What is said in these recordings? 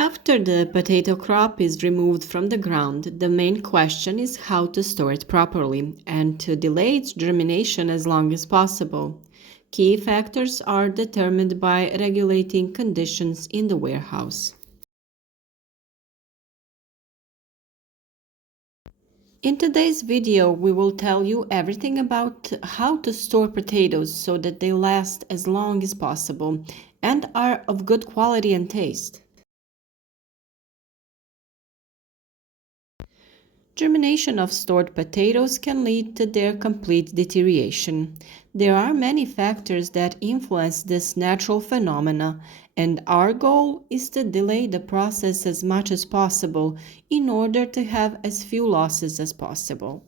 After the potato crop is removed from the ground, the main question is how to store it properly and to delay its germination as long as possible. Key factors are determined by regulating conditions in the warehouse. In today's video, we will tell you everything about how to store potatoes so that they last as long as possible and are of good quality and taste. Germination of stored potatoes can lead to their complete deterioration. There are many factors that influence this natural phenomena, and our goal is to delay the process as much as possible in order to have as few losses as possible.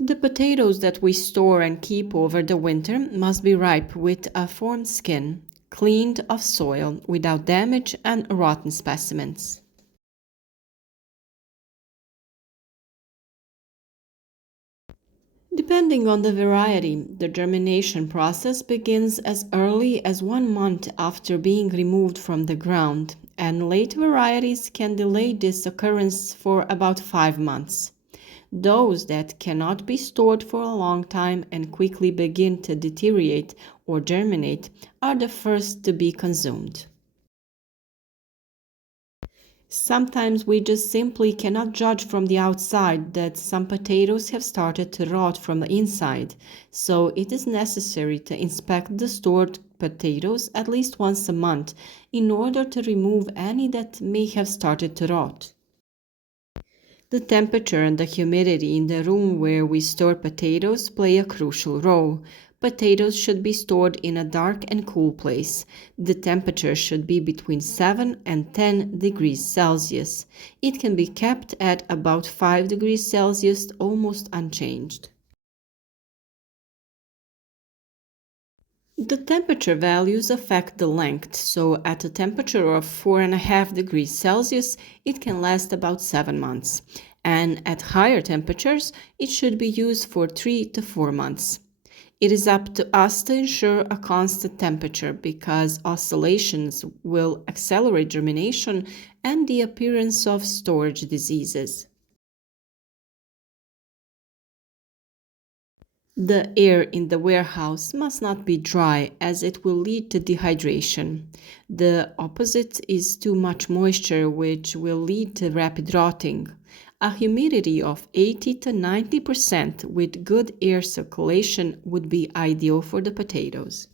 The potatoes that we store and keep over the winter must be ripe with a formed skin, cleaned of soil, without damage and rotten specimens. Depending on the variety, the germination process begins as early as 1 month after being removed from the ground, and late varieties can delay this occurrence for about 5 months. Those that cannot be stored for a long time and quickly begin to deteriorate or germinate are the first to be consumed. Sometimes we just simply cannot judge from the outside that some potatoes have started to rot from the inside, so it is necessary to inspect the stored potatoes at least once a month in order to remove any that may have started to rot. The temperature and the humidity in the room where we store potatoes play a crucial role. Potatoes should be stored in a dark and cool place. The temperature should be between 7 and 10 degrees Celsius. It can be kept at about 5 degrees Celsius almost unchanged. The temperature values affect the length, so at a temperature of 4.5 degrees Celsius, it can last about 7 months, and at higher temperatures, it should be used for 3 to 4 months. It is up to us to ensure a constant temperature because oscillations will accelerate germination and the appearance of storage diseases. The air in the warehouse must not be dry as it will lead to dehydration. The opposite is too much moisture, which will lead to rapid rotting. A humidity of 80 to 90% with good air circulation would be ideal for the potatoes.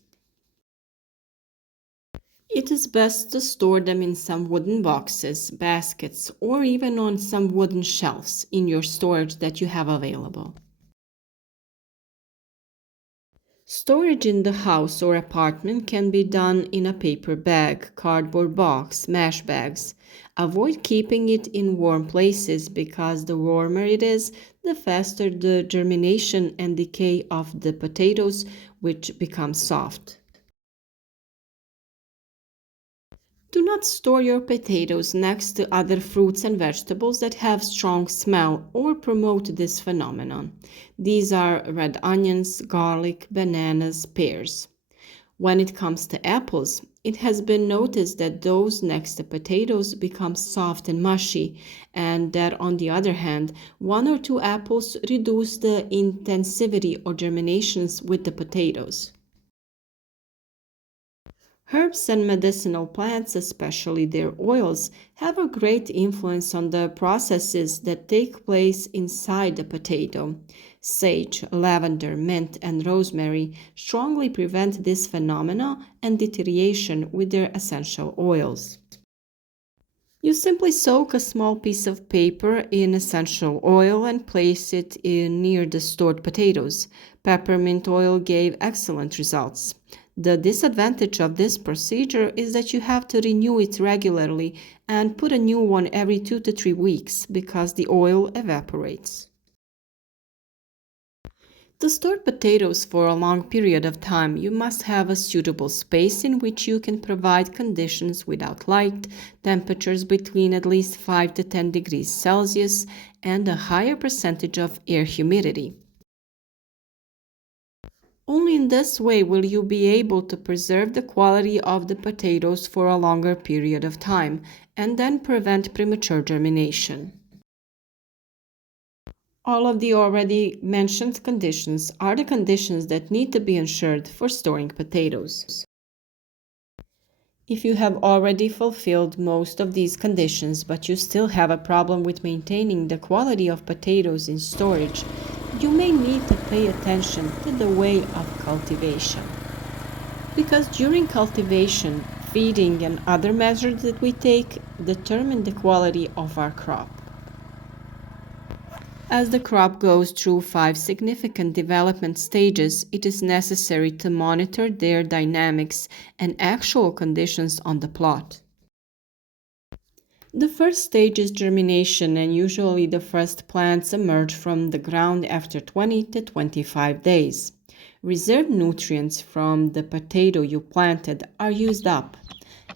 It is best to store them in some wooden boxes, baskets, or even on some wooden shelves in your storage that you have available. Storage in the house or apartment can be done in a paper bag, cardboard box, mesh bags. Avoid keeping it in warm places because the warmer it is, the faster the germination and decay of the potatoes, which become soft. Do not store your potatoes next to other fruits and vegetables that have strong smell or promote this phenomenon. These are red onions, garlic, bananas, pears. When it comes to apples, it has been noticed that those next to potatoes become soft and mushy, and that on the other hand, 1 or 2 apples reduce the intensivity or germinations with the potatoes. Herbs and medicinal plants, especially their oils, have a great influence on the processes that take place inside the potato. Sage, lavender, mint, and rosemary strongly prevent this phenomena and deterioration with their essential oils. You simply soak a small piece of paper in essential oil and place it near the stored potatoes. Peppermint oil gave excellent results. The disadvantage of this procedure is that you have to renew it regularly and put a new one every 2 to 3 weeks because the oil evaporates. To store potatoes for a long period of time, you must have a suitable space in which you can provide conditions without light, temperatures between at least 5 to 10 degrees Celsius, and a higher percentage of air humidity. Only in this way will you be able to preserve the quality of the potatoes for a longer period of time and then prevent premature germination. All of the already mentioned conditions are the conditions that need to be ensured for storing potatoes. If you have already fulfilled most of these conditions, but you still have a problem with maintaining the quality of potatoes in storage, you may need to pay attention to the way of cultivation. Because during cultivation, feeding and other measures that we take determine the quality of our crop. As the crop goes through 5 significant development stages, it is necessary to monitor their dynamics and actual conditions on the plot. The first stage is germination, and usually the first plants emerge from the ground after 20 to 25 days. Reserved nutrients from the potato you planted are used up.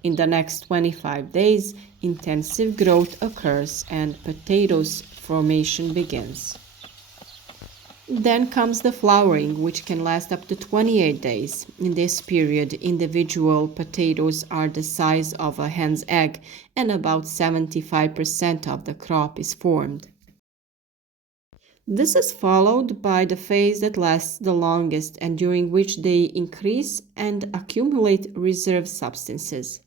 In the next 25 days, intensive growth occurs and potatoes formation begins. Then comes the flowering, which can last up to 28 days. In this period, individual potatoes are the size of a hen's egg, and about 75% of the crop is formed. This is followed by the phase that lasts the longest and during which they increase and accumulate reserve substances.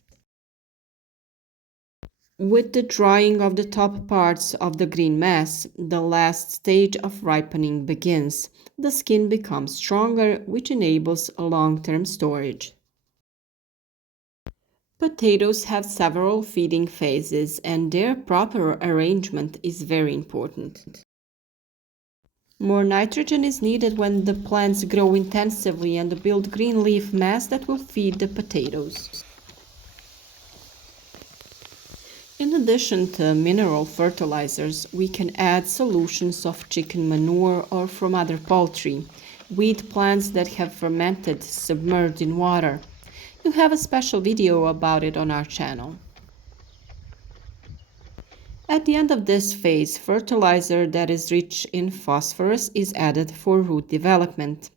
With the drying of the top parts of the green mass, the last stage of ripening begins. The skin becomes stronger, which enables long-term storage. Potatoes have several feeding phases, and their proper arrangement is very important. More nitrogen is needed when the plants grow intensively and build green leaf mass that will feed the potatoes. In addition to mineral fertilizers, we can add solutions of chicken manure or from other poultry, wheat plants that have fermented submerged in water. You have a special video about it on our channel. At the end of this phase, fertilizer that is rich in phosphorus is added for root development.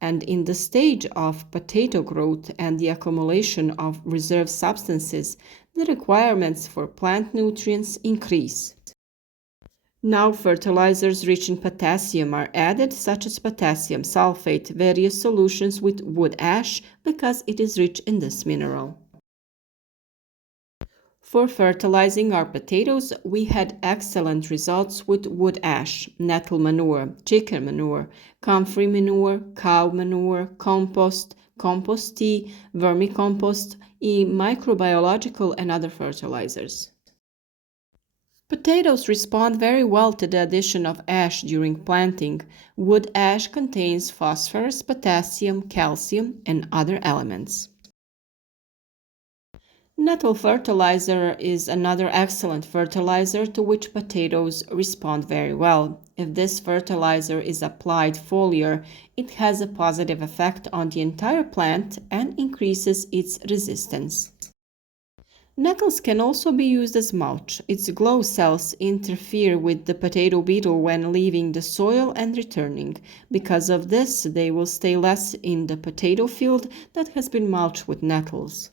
And in the stage of potato growth and the accumulation of reserve substances, the requirements for plant nutrients increase. Now fertilizers rich in potassium are added, such as potassium sulfate, various solutions with wood ash, because it is rich in this mineral. For fertilizing our potatoes, we had excellent results with wood ash, nettle manure, chicken manure, comfrey manure, cow manure, compost, compost tea, vermicompost, microbiological and other fertilizers. Potatoes respond very well to the addition of ash during planting. Wood ash contains phosphorus, potassium, calcium, and other elements. Nettle fertilizer is another excellent fertilizer to which potatoes respond very well. If this fertilizer is applied foliar, it has a positive effect on the entire plant and increases its resistance. Nettles can also be used as mulch. Its glow cells interfere with the potato beetle when leaving the soil and returning. Because of this, they will stay less in the potato field that has been mulched with nettles.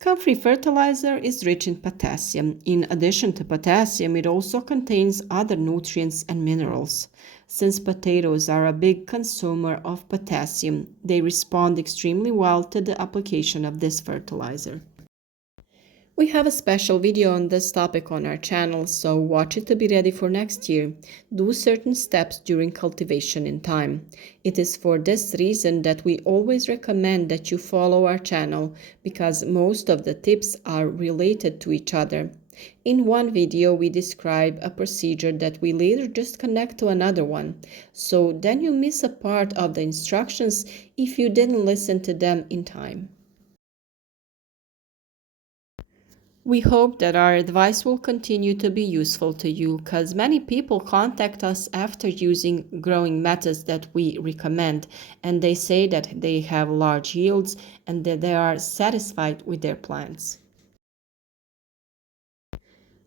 Comfrey fertilizer is rich in potassium. In addition to potassium, it also contains other nutrients and minerals. Since potatoes are a big consumer of potassium, they respond extremely well to the application of this fertilizer. We have a special video on this topic on our channel, so watch it to be ready for next year. Do certain steps during cultivation in time. It is for this reason that we always recommend that you follow our channel, because most of the tips are related to each other. In one video, we describe a procedure that we later just connect to another one, so then you miss a part of the instructions if you didn't listen to them in time. We hope that our advice will continue to be useful to you, because many people contact us after using growing methods that we recommend, and they say that they have large yields and that they are satisfied with their plants.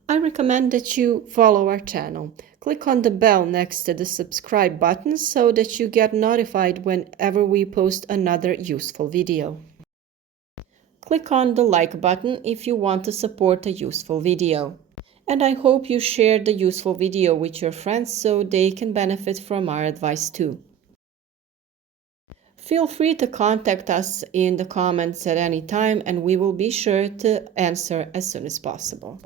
I recommend that you follow our channel. Click Click on the bell next to the subscribe button so that you get notified whenever we post another useful video. Click on the like button if you want to support a useful video. And I hope you share the useful video with your friends so they can benefit from our advice too. Feel free to contact us in the comments at any time and we will be sure to answer as soon as possible.